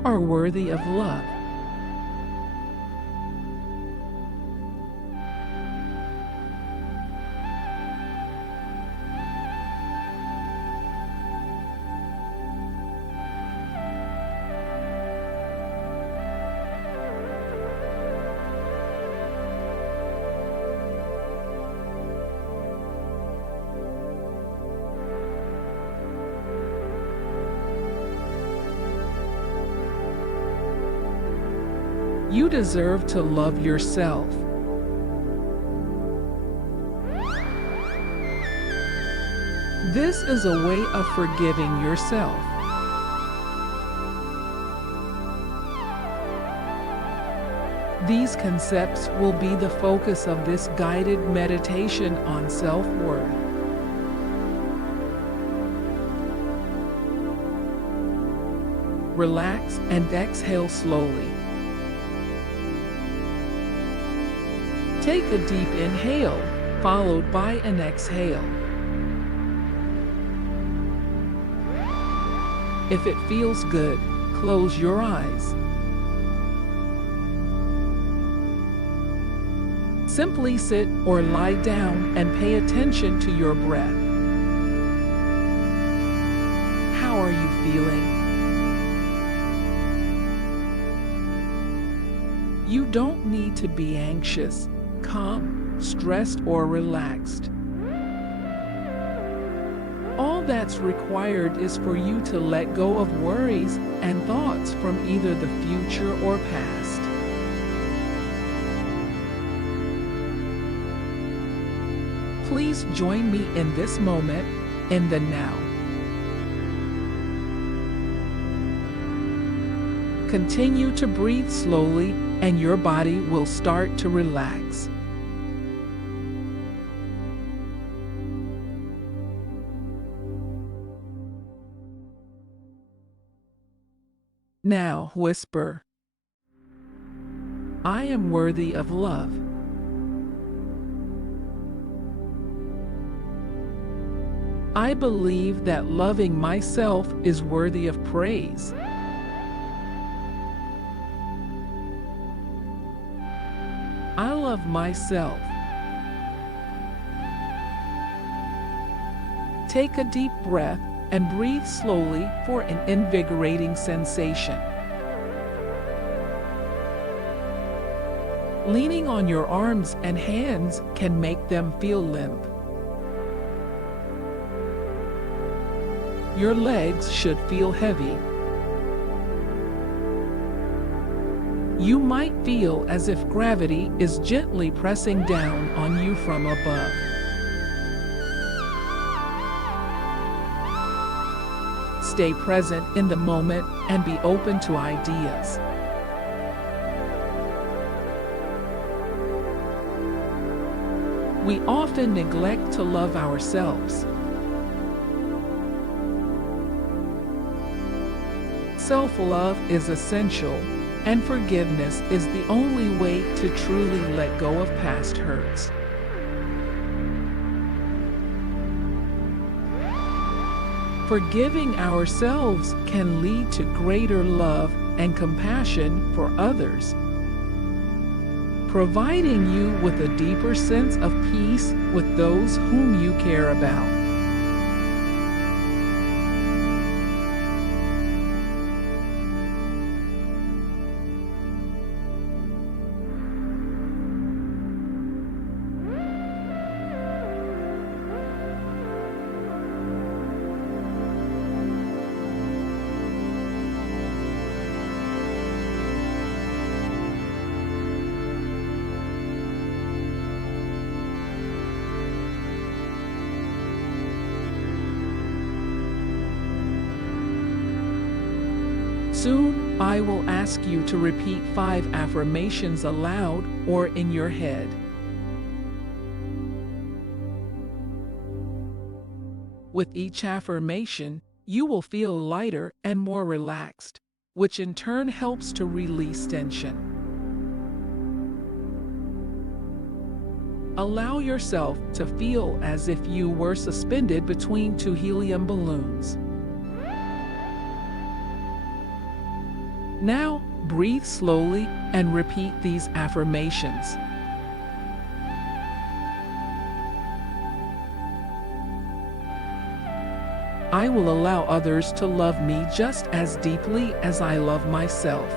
You are worthy of love. You deserve to love yourself. This is a way of forgiving yourself. These concepts will be the focus of this guided meditation on self-worth. Relax and exhale slowly. Take a deep inhale, followed by an exhale. If it feels good, close your eyes. Simply sit or lie down and pay attention to your breath. How are you feeling? You don't need to be anxious, calm, stressed, or relaxed. All that's required is for you to let go of worries and thoughts from either the future or past. Please join me in this moment, in the now. Continue to breathe slowly, and your body will start to relax. Now whisper, I am worthy of love. I believe that loving myself is worthy of praise. I love myself. Take a deep breath and breathe slowly for an invigorating sensation. Leaning on your arms and hands can make them feel limp. Your legs should feel heavy. You might feel as if gravity is gently pressing down on you from above. Stay present in the moment and be open to ideas. We often neglect to love ourselves. Self-love is essential, and forgiveness is the only way to truly let go of past hurts. Forgiving ourselves can lead to greater love and compassion for others, providing you with a deeper sense of peace with those whom you care about. Soon, I will ask you to repeat 5 affirmations aloud or in your head. With each affirmation, you will feel lighter and more relaxed, which in turn helps to release tension. Allow yourself to feel as if you were suspended between 2 helium balloons. Now, breathe slowly and repeat these affirmations. I will allow others to love me just as deeply as I love myself.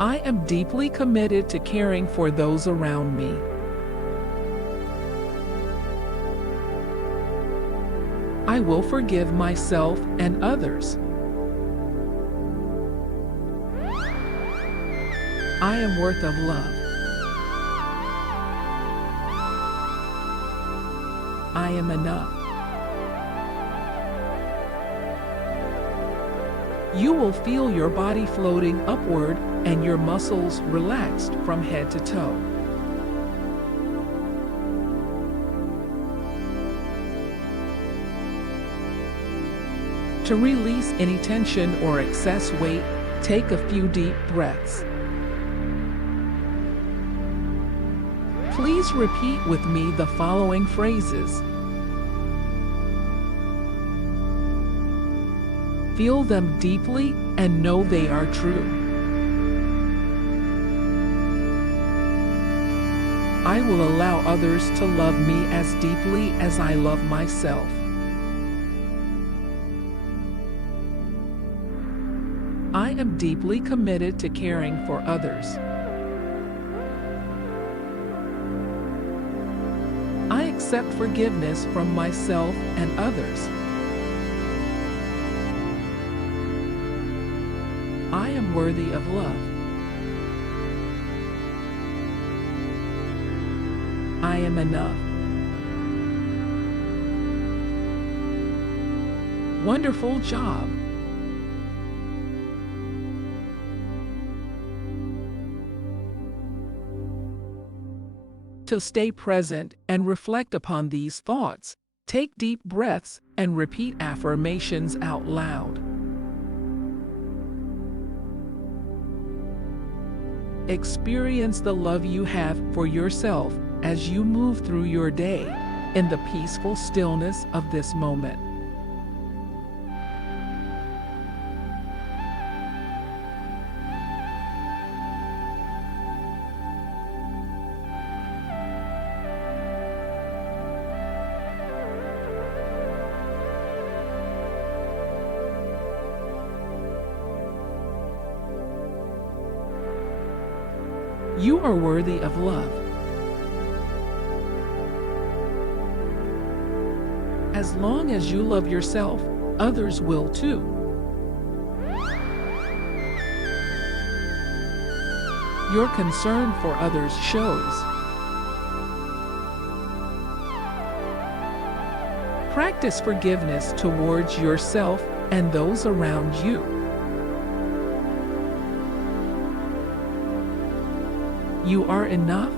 I am deeply committed to caring for those around me. I will forgive myself and others. I am worth of love. I am enough. You will feel your body floating upward and your muscles relaxed from head to toe. To release any tension or excess weight, take a few deep breaths. Please repeat with me the following phrases. Feel them deeply and know they are true. I will allow others to love me as deeply as I love myself. I am deeply committed to caring for others. I accept forgiveness from myself and others. I am worthy of love. I am enough. Wonderful job. To stay present and reflect upon these thoughts, take deep breaths and repeat affirmations out loud. Experience the love you have for yourself as you move through your day in the peaceful stillness of this moment. You are worthy of love. As long as you love yourself, others will too. Your concern for others shows. Practice forgiveness towards yourself and those around you. You are enough